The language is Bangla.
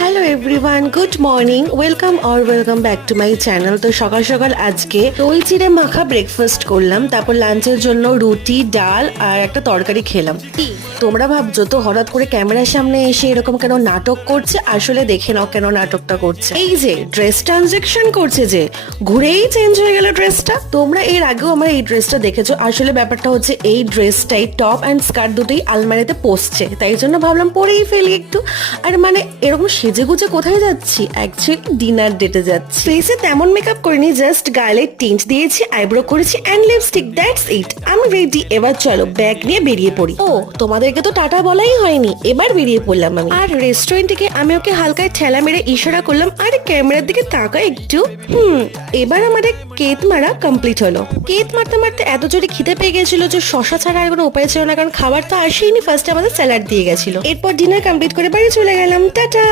Hello everyone, good morning, welcome back to my channel. তো সকাল সকাল আজকে দই চিড়ে মাখা ব্রেকফাস্ট করলাম, তারপর লাঞ্চের জন্য রুটি, ডাল আর একটা তরকারি খেলাম। তোমরা ভাবছো তো হঠাৎ করে ক্যামেরার সামনে এসে এরকম কেন নাটক করছে? আসলে দেখে নাও কেন নাটকটা করছে। এই যে ড্রেস ট্রানজেকশন করছে, যে ঘুরেই চেঞ্জ হয়ে গেল ড্রেসটা। তোমরা এর আগেও আমার এই ড্রেসটা দেখেছো। আসলে ব্যাপারটা হচ্ছে এই ড্রেসটাই টপ অ্যান্ড স্কার্ট দুটোই আলমারিতে পসছে, তাই জন্য ভাবলাম পরেই ফেলি একটু। আর মানে এরকম সেজে গুজে কোথায় যাচ্ছি? অ্যাকচুয়ালি ডিনার ডেটে যাচ্ছি। ফেসে তেমন মেকআপ করিনি, জাস্ট গালে টিন্ট দিয়েছি, আইব্রো করেছি অ্যান্ড লিপস্টিক, দ্যাটস ইট। আমি রেডি, এবার চলো ব্যাগ নিয়ে বেরিয়ে পড়ি। ও তোমাদেরকে তো টাটা বলাই হয়নি, এবার বেরিয়ে পড়লাম আমি। আর রেস্টুরেন্ট থেকে আমি ওকে হালকায় ঠেলা মেরে ইশারা করলাম, আর ক্যামেরার দিকে তাকা একটু। এবার আমাদের কেত মারা কমপ্লিট হলো। কেত মারতে মারতে এত জোরে খিদে পেয়ে গেছিল যে শশা ছাড়া আর কোনো উপায় ছিল না, কারণ খাবার তো আসেইনি। ফার্স্টে আমাদের স্যালাড দিয়ে গেছিল। এরপর ডিনার কমপ্লিট করে বাড়ি চলে গেলাম। টাটা।